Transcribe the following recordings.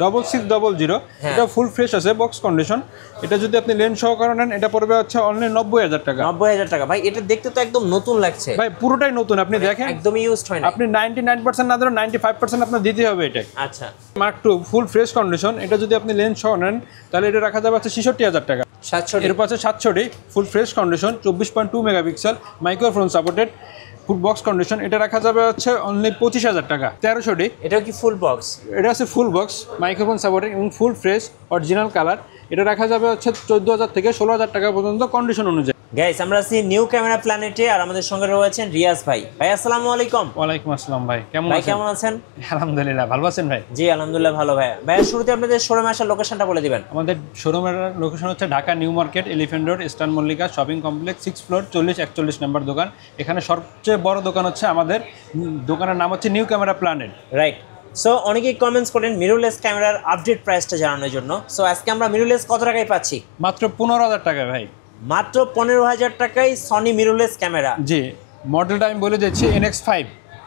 6600, এটা full fresh আছে, box condition. এটা যদি আপনি লেন্স সহকারে নেন এটা পড়বে হচ্ছে অনলি 90000 টাকা। 90000 টাকা ভাই, এটা দেখতে তো একদম নতুন লাগছে ভাই, পুরোটাই নতুন। আপনি দেখেন একদমই ইউজড হয় না। আপনি 99% না ধরে 95% আপনার দিতে হবে এটা। আচ্ছা, মার্ক 2 ফুল ফ্রেশ কন্ডিশন, এটা যদি আপনি লেন্স সহ নেন তাহলে এটা রাখা যাবে হচ্ছে 66000 টাকা। 700 এরপর আছে 700 ফুল fresh condition 24.2 megapixel microphone supported full box condition, এটা রাখা যাবে হচ্ছে অনলি 25000 টাকা। 1300 এটা কি ফুল বক্স? এটা আছে ফুল বক্স মাইক্রোফোন সাপোর্টেড এবং ফুল ফ্রেশ অরিজিনাল কালার, এটা রাখা যাবে হচ্ছে 14000 থেকে 16000 টাকা পর্যন্ত কন্ডিশন অনুযায়ী। গাইস, আমরা আছি নিউ ক্যামেরা প্ল্যানেটে আর আমাদের সঙ্গে রয়েছেন রিয়াজ ভাই। ভাই আসসালামু আলাইকুম। ওয়ালাইকুম আসসালাম ভাই, কেমন আছেন? আলহামদুলিল্লাহ, ভালো আছেন ভাই? জি আলহামদুলিল্লাহ ভালো ভাই। ভাইয়া শুরুতে আপনাদের শোরুমে আসার লোকেশনটা বলে দিবেন। আমাদের শোরুমের লোকেশন হচ্ছে Dhaka new market, elephant road, eastern Mallika shopping complex, 6 floor 4041 নম্বর দোকান। এখানে সবচেয়ে বড় দোকান হচ্ছে আমাদের, দোকানের নাম হচ্ছে new camera planet. Right. So অনেকেই কমেন্টস করেন মিররলেস ক্যামেরার আপডেট প্রাইসটা জানানোর জন্য। সো আজকে আমরা মিররলেস কত টাকায় পাচ্ছি? মাত্র 15000 টাকা ভাই। মাত্র 15000 টাকায় সনি মিররলেস ক্যামেরা। জি, মডেলটা আমি বলে দিচ্ছি NX5।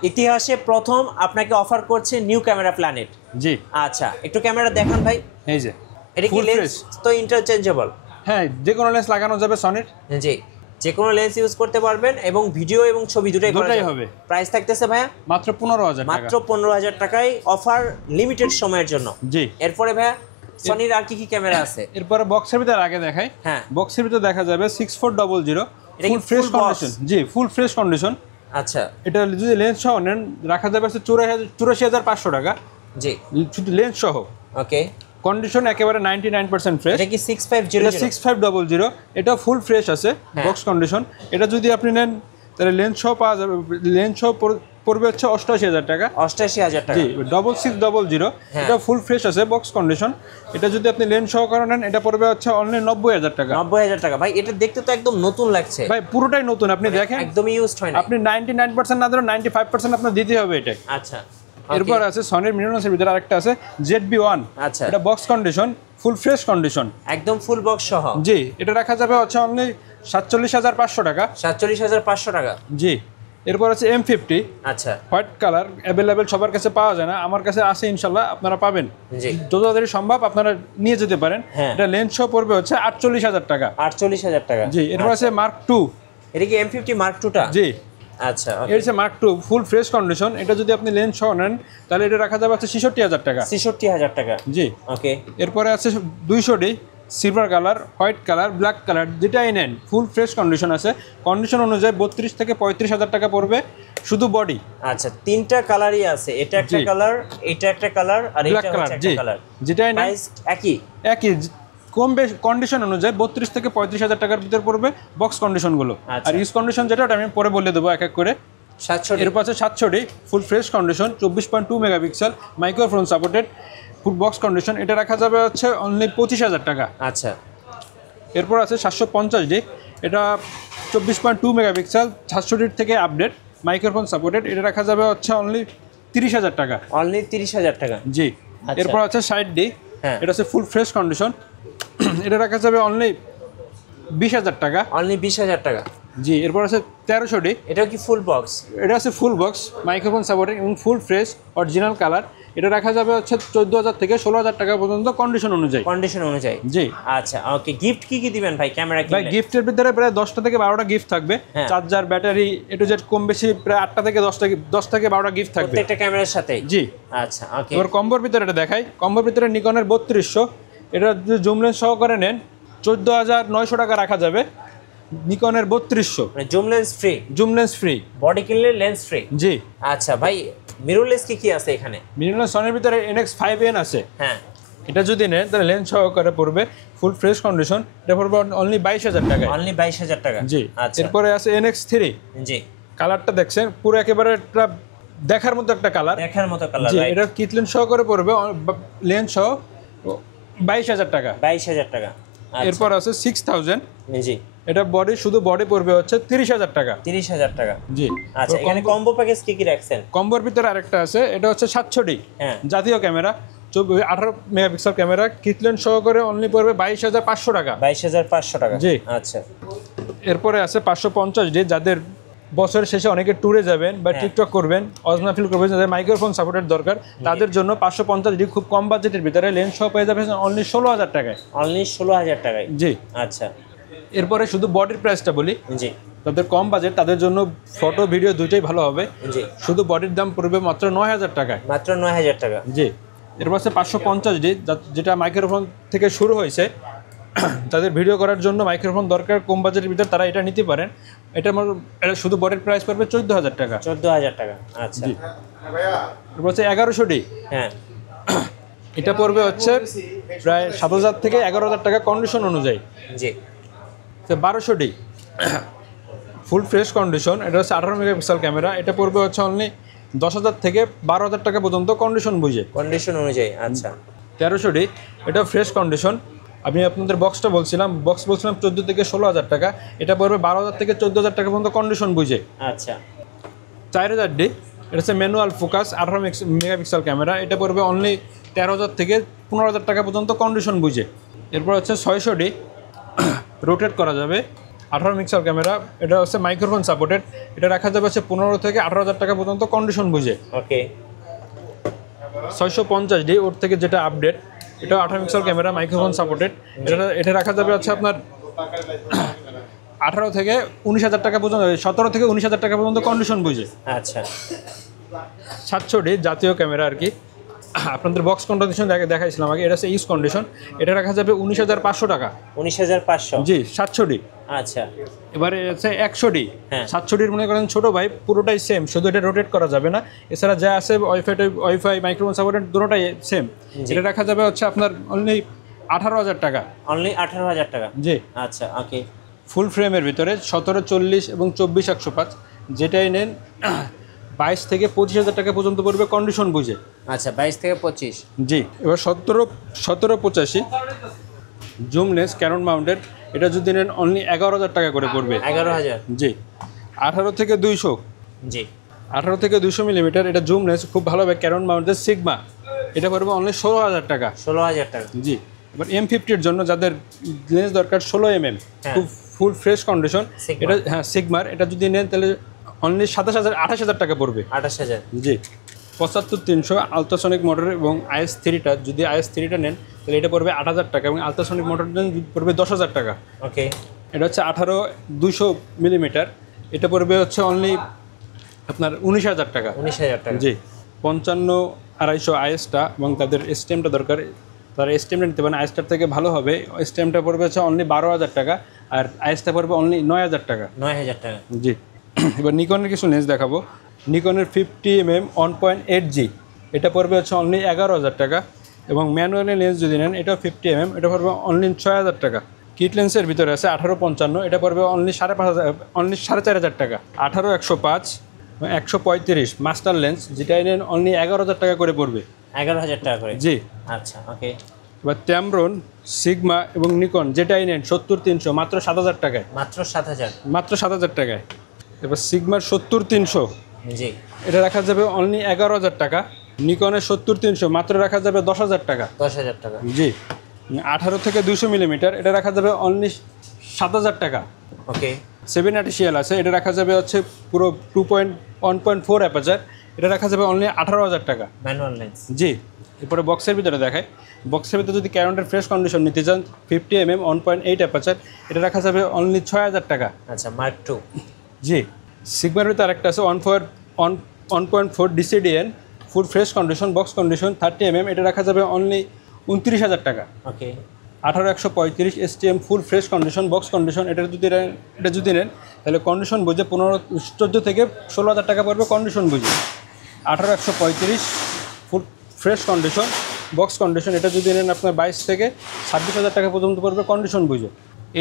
ইতিহাসে প্রথম আপনাকে অফার করছে নিউ ক্যামেরা প্ল্যানেট। জি, আচ্ছা, একটু ক্যামেরা দেখান ভাই। এই যে এটা কি full লেন্স fresh। তো ইন্টারচেঞ্জেবল? হ্যাঁ, যে কোনো লেন্স লাগানো যাবে সনির। জি, যে কোনো লেন্স ইউজ করতে পারবেন এবং ভিডিও এবং ছবি দুটোই হবে। প্রাইস থাকতেছে ভাইয়া মাত্র 15000 টাকা। মাত্র 15000 টাকায় অফার, লিমিটেড সময়ের জন্য। জি, এরপরে ভাইয়া সনির আর কি কি ক্যামেরা আছে? এরপরে বক্সের ভিতরে আগে দেখাই। হ্যাঁ, বক্সের ভিতরে দেখা যাবে 6400, এটা কি full fresh full box? Condition. জি, ফুল ফ্রেশ কন্ডিশন। আচ্ছা, এটা যদি লেন্স সহ নেন রাখা যাবে হচ্ছে 84500 টাকা, জি শুধু লেন্স সহ। ওকে। কন্ডিশন একেবারে 99% ফ্রেশ। এটা কি 6500? এটা 6500, এটা ফুল ফ্রেশ আছে, বক্স কন্ডিশন। এটা যদি আপনি নেন তাহলে লেন্স সহ পাওয়া যাবে, লেন্স সহ পড়বে হচ্ছে 88000 টাকা। 88000 টাকা। জি, 6600, এটা ফুল ফ্রেশ আছে, বক্স কন্ডিশন। এটা যদি আপনি লেন্স সহকারে নেন এটা পড়বে হচ্ছে অনলি 90000 টাকা। 90000 টাকা ভাই, এটা দেখতে তো একদম নতুন লাগছে ভাই, পুরোটাই নতুন। আপনি দেখেন একদমই ইউজড হয় না। আপনি 99% না ধরে 95% আপনার দিতে হবে এটা। আচ্ছা, এরপর আছে সনির মিররলেসের ভিতরে আরেকটা আছে ZB-1। আচ্ছা, এটা বক্স কন্ডিশন, ফুল ফ্রেশ কন্ডিশন, একদম ফুল বক্স সহ। জি, এটা রাখা যাবে হচ্ছে অনলি 47500 টাকা। 47500 টাকা। জি, এরপর আছে M50। আচ্ছা, হোয়াইট কালার অ্যাভেলেবেল, সবার কাছে পাওয়া যায় না, আমার কাছে আছে, ইনশাল্লাহ আপনারা পাবেন। জি, যত তাড়াতাড়ি সম্ভব আপনারা নিয়ে যেতে পারেন। হ্যাঁ। এটা লেন্স সহ পড়বে হচ্ছে 48000 টাকা। 48000 টাকা। জি, এরপর আছে Mark 2। এটা কি M50 Mark 2টা? জি, আচ্ছা, এর হচ্ছে Mark 2 ফুল ফ্রেশ কন্ডিশন। এটা যদি আপনি লেন্স সহ নেন তাহলে এটা রাখা যাবে হচ্ছে 66000 টাকা। 66000 টাকা। জি, ওকে। এরপরে আছে 200D silver colour, white colour, black colour, যেটাই নেন ফুল ফ্রেশ কন্ডিশন আছে। কন্ডিশন অনুযায়ী 32 থেকে 35000 টাকা পড়বে শুধু বডি। আচ্ছা, তিনটা কালারই আছে, এটা একটা কালার, এটা একটা কালার, আর এটা হচ্ছে একটা কালার। যেটাই নেন প্রাইস একই কম বেশি কন্ডিশন অনুযায়ী 32 থেকে 35000 টাকার ভিতর পড়বে বক্স কন্ডিশনগুলো। আর ইউজ কন্ডিশন যেটা ওটা আমি পরে বলে দেবো এক এক করে। 700। এরপর আছে 700D ফুল fresh condition 24.2 megapixel microphone supported full box condition, এটা রাখা যাবে হচ্ছে অনলি 25000 টাকা। আচ্ছা, এরপর আছে 750D, এটা 24.2 মেগাপিক্সেল 700D থেকে আপডেট মাইক্রোফোন সাপোর্টেড, এটা রাখা যাবে হচ্ছে অনলি 30000 টাকা। অনলি 30000 টাকা। জি, আচ্ছা। এরপর আছে 60D, হ্যাঁ, এটা হচ্ছে ফুল ফ্রেশ কন্ডিশন, এটা রাখা যাবে অনলি 20000 টাকা। অনলি 20000 টাকা। জি, এরপর আছে 1300D, এটাও কি ফুল বক্স? এটা আছে ফুল বক্স মাইক্রোফোন সাপোর্টেড এবং ফুল ফ্রেশ অরিজিনাল কালার, এটা রাখা যাবে হচ্ছে 14000 থেকে 16000 টাকা পর্যন্ত কন্ডিশন অনুযায়ী। কন্ডিশন অনুযায়ী। জি, আচ্ছা, ওকে। গিফট কি কি দিবেন ভাই ক্যামেরা ভাই? কিনলে? গিফটের ভিতরে প্রায় 10টা থেকে 12টা গিফট থাকবে। হ্যাঁ। চার্জার, ব্যাটারি, একটু জেড কম বেশি প্রায় 8টা থেকে 10 থেকে 12টা গিফট থাকবে প্রত্যেকটা ক্যামেরার সাথে? জি। আচ্ছা, ওকে। এবার কম্বোর ভিতরে এটা দেখাই। কম্বোর ভিতরে নিকনের 3200, এটা যদি জুম লেন্স সহকারে নেন 14900 টাকা রাখা যাবে। নিকনের 3200 মানে zoom lens free? Zoom lens free, body কিনলে লেন্স ফ্রি। জি। আচ্ছা ভাই, মিররলেস কি আছে এখানে? মিররলেস সনির ভিতরে NX5N আছে। হ্যাঁ, এটা যদি নেন তাহলে লেন্স সহকারে পড়বে ফুল ফ্রেশ কন্ডিশন, এটা পড়বে অনলি 22000 টাকা। অনলি 22000 টাকা। জি। আচ্ছা, এরপরে আছে NX3। জি, কালারটা দেখছেন পুরো একেবারে একটা দেখার মতো একটা কালার, দেখার মতো কালার। জি। এটা কিট লেন্স সহকারে পড়বে লেন্স সহ 22000 টাকা। 22000 টাকা। আচ্ছা, এরপর আছে 6000, জি। এটা বডি, শুধু বডি পড়বে হচ্ছে 30000 টাকা। 30000 টাকা। জি। আচ্ছা, এখানে কম্বো প্যাকেজ কি রাখছেন? কম্বোর ভিতরে আরেকটা আছে, এটা হচ্ছে 700D হ্যাঁ, জাতীয় camera, 18 megapixel camera, kit lens সহকারে অনলি পড়বে 22500 টাকা। 22500 টাকা। জি। আচ্ছা, এরপরে আছে 550D, যাদের বছরের শেষে অনেকে ট্যুরে যাবেন বা টিকটক করবেন, অজনা ফিল করবেন, যাদের মাইক্রোফোন সাপোর্টের দরকার তাদের জন্য 550 খুব কম বাজেটের ভিতরে লেন্স সহ পেয়ে যাবেন অনলি 16,000 টাকায়। অনলি 16,000 টাকায়? জি। আচ্ছা, এরপরে শুধু বডির প্রাইসটা বলি। জি। তাদের কম বাজেট, তাদের জন্য ফটো ভিডিও দুইটাই ভালো হবে। জি। শুধু বডির দাম পড়বে মাত্র 9,000 টাকায়। মাত্র 9,000 টাকা? জি। এরপর আছে 550 যেটা মাইক্রোফোন থেকে শুরু হয়েছে। তাদের ভিডিও করার জন্য মাইক্রোফোন দরকার, কম বাজেটের ভিতরে তারা এটা নিতে পারেন। এটা শুধু বডির প্রাইস পড়বে 14,000 টাকা। 14,000 টাকা, আচ্ছা। জি। এরপর হচ্ছে 1100 হ্যাঁ। এটা পড়বে হচ্ছে প্রায় 7,000 থেকে 11,000 টাকা কন্ডিশন অনুযায়ী। জি। 1200 ফুল ফ্রেশ কন্ডিশন, এটা হচ্ছে 18 মেগাপিক্সেল ক্যামেরা। এটা পড়বে হচ্ছে অনলি 10,000 থেকে 12,000 টাকা পর্যন্ত কন্ডিশন বুঝে, কন্ডিশন অনুযায়ী। আচ্ছা। 1300 এটা ফ্রেশ কন্ডিশন। আমি আপনাদের বক্সটা বলছিলাম 14 থেকে 16,000 টাকা। এটা পড়বে 12,000 থেকে 14,000 টাকা পর্যন্ত কন্ডিশন বুঝে। আচ্ছা। 4000 এটা হচ্ছে ম্যানুয়াল ফোকাস 18 মেগাপিক্সেল ক্যামেরা। এটা পড়বে অনলি 13,000 থেকে 15,000 টাকা পর্যন্ত কন্ডিশন বুঝে। এরপর হচ্ছে 600 রোটেট করা যাবে 18 মেগাপিক্সেল ক্যামেরা। এটা হচ্ছে মাইক্রোফোন সাপোর্টেড। এটা রাখা যাবে হচ্ছে 15 থেকে 18,000 টাকা পর্যন্ত কন্ডিশন বুঝে। ওকে। 650 ওর থেকে যেটা আপডেট, এটা 18 মেগাপিক্সেল ক্যামেরা, মাইক্রোফোন সাপোর্টেড। এটা রাখা যাবে হচ্ছে আপনার 18 থেকে 19,000 টাকা পর্যন্ত, 17 থেকে 19,000 টাকা পর্যন্ত কন্ডিশন বুঝে। আচ্ছা। 700 জাতীয় ক্যামেরা আর কি। আপনাদের বক্স কন্ডিশন দেখাইছিলাম আগে, এটা হচ্ছে ইউজ কন্ডিশন। এটা রাখা যাবে 19,500 টাকা। 19,500? জি। 700 আচ্ছা। এবারে হচ্ছে 100 হ্যাঁ। 700 মনে করেন ছোটো ভাই, পুরোটাই সেম, শুধু এটা রোটেট করা যাবে না। এছাড়া যা আছে ওয়াইফাই মাইক্রোফোন সাপোর্টেড দুটোটাই সেম। এটা রাখা যাবে হচ্ছে আপনার অনলি 18,000 টাকা। অনলি 18,000 টাকা? জি। আচ্ছা, ওকে। ফুল ফ্রেমের ভিতরে 1740 এবং 24-105 যেটাই নেন 22 থেকে 25,000 টাকা পর্যন্ত পড়বে কন্ডিশন বুঝে। আচ্ছা, 22 থেকে 25? জি। এবার 1785 জুম লেন্স ক্যানন মাউন্টেড, এটা যদি নেন অনলি 11,000 টাকা করে পড়বে। 11,000? জি। 18 থেকে 200। জি। 18 থেকে 200 মিলিমিটার এটা জুম লেন্স, খুব ভালো হবে ক্যানন মাউন্টেড সিগমা। এটা পড়বে অনলি 16,000 টাকা। 16,000 টাকা? জি। এবার M50-র জন্য যাদের লেন্স দরকার 16mm, খুব ফুল ফ্রেশ কন্ডিশন, এটা হ্যাঁ সিগমার, এটা যদি নেন তাহলে অনলি 28,000 টাকা পড়বে। 28,000? জি। 75-300 আলট্রাসনিক মোটর এবং IS3টা, যদি IS3টা নেন তাহলে এটা পড়বে 8,000 টাকা এবং আলট্রাসনিক মোটরটা পড়বে 10,000 টাকা। ওকে। এটা হচ্ছে 18-200 মিলিমিটার, এটা পড়বে হচ্ছে অনলি আপনার 19,000 টাকা। 19,000 টাকা? জি। 55-250 IS-টা এবং তাদের স্টেমটা দরকার, তারা স্টেমটা নিতে পারেন। IS-টার থেকে ভালো হবে, স্টেমটা পড়বে হচ্ছে অনলি 12,000 টাকা আর IS-টা পড়বে অনলি 9,000 টাকা। 9,000 টাকা? জি। এবার নিকনের কিছু লেন্স দেখাবো। নিকনের 50mm 1.8G, এটা পড়বে হচ্ছে অনলি 11,000 টাকা এবং ম্যানুয়ালি লেন্স যদি নেন এটাও 50mm, এটা পড়বে অনলি 6,000 টাকা। কিট লেন্সের ভিতরে আছে 1855, এটা পড়বে অনলি 4,500 টাকা। 18-105 135 মাস্টার লেন্স, যেটা নেন অনলি 11,000 টাকা করে পড়বে। 11,000 টাকা করে? জি। আচ্ছা, ওকে। এবার ট্যামরন, সিগমা এবং নিকন যেটাই নেন 70-300 মাত্র 7,000 টাকায়। মাত্র 7,000? মাত্র 7,000 টাকায়। এবার সিগমার 70-300, জি, এটা রাখা যাবে অনলি 11,000 টাকা। নিকনের 70-300 মাত্র রাখা যাবে 10,000 টাকা। 10,000 টাকা? জি। 18 থেকে 200 মিলিমিটার, এটা রাখা যাবে অনলি 7,000 টাকা। ওকে। 780 আছে, এটা রাখা যাবে হচ্ছে পুরো 1.4 অ্যাপাচার, এটা রাখা যাবে অনলি 18,000 টাকা। Manual lens? জি। এরপরে বক্সের ভিতরে দেখায়, বক্সের ভিতরে যদি ক্যাননের ফ্রেশ কন্ডিশন নিতে চান 50mm 1.8 অ্যাপাচার, এটা রাখা যাবে অনলি 6,000 টাকা। আচ্ছা, মার্ক 2? জি। সিগমার ভিতরে আরেকটা আছে 1.4 DCDN ফুল fresh condition box condition 30mm, এটা রাখা যাবে অনলি 29,000 টাকা। ওকে। 18-135 STM ফুল ফ্রেশ কন্ডিশন বক্স কন্ডিশন, এটা যদি নেন তাহলে কন্ডিশন বুঝে 14 থেকে 16,000 টাকা পড়বে কন্ডিশন বুঝে। 18-135 ফুল ফ্রেশ কন্ডিশন বক্স কন্ডিশন, এটা যদি নেন আপনার 22 থেকে 26,000 টাকা পর্যন্ত পড়বে কন্ডিশন বুঝে।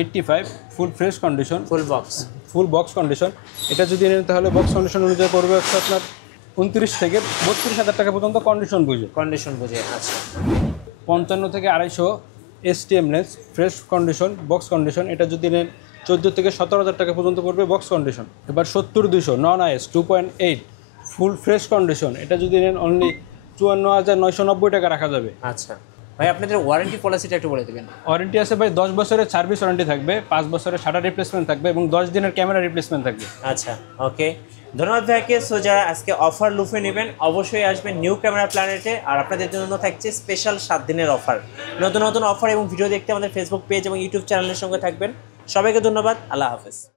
85 ফুল fresh condition full box condition, এটা যদি নেন তাহলে বক্স কন্ডিশন অনুযায়ী পড়বে হচ্ছে আপনার 29 থেকে 32,000 টাকা পর্যন্ত কন্ডিশন বুঝে। আচ্ছা। 55 থেকে 250 STM lens fresh condition box condition, এটা যদি নেন 14 থেকে 17,000 টাকা পর্যন্ত পড়বে বক্স কন্ডিশন। এবার 70-200 নন IS 2.8 ফুল ফ্রেশ কন্ডিশন, এটা যদি নেন অনলি 54,990 টাকা রাখা যাবে। আচ্ছা। ভাই আপনাদের ওয়ারেন্টি পলিসিটা একটু বলে দেবেন। ওয়ারেন্টি আছে ভাই 10 বছরের সার্ভিস ওয়ারেন্টি থাকবে, 5 বছরের শাটার রিপ্লেসমেন্ট থাকবে এবং 10 দিনের ক্যামেরা রিপ্লেসমেন্ট থাকবে। আচ্ছা, ওকে, ধন্যবাদ ভাইকে। সো যারা আজকে অফার লুফে নেবেন অবশ্যই আসবেন নিউ ক্যামেরা প্ল্যানেটে, আর আপনাদের জন্য থাকছে স্পেশাল 7 দিনের অফার। নতুন নতুন অফার এবং ভিডিও দেখতে আমাদের ফেসবুক পেজ এবং ইউটিউব চ্যানেলের সঙ্গে থাকবেন। সবাইকে ধন্যবাদ, আল্লাহ হাফেজ।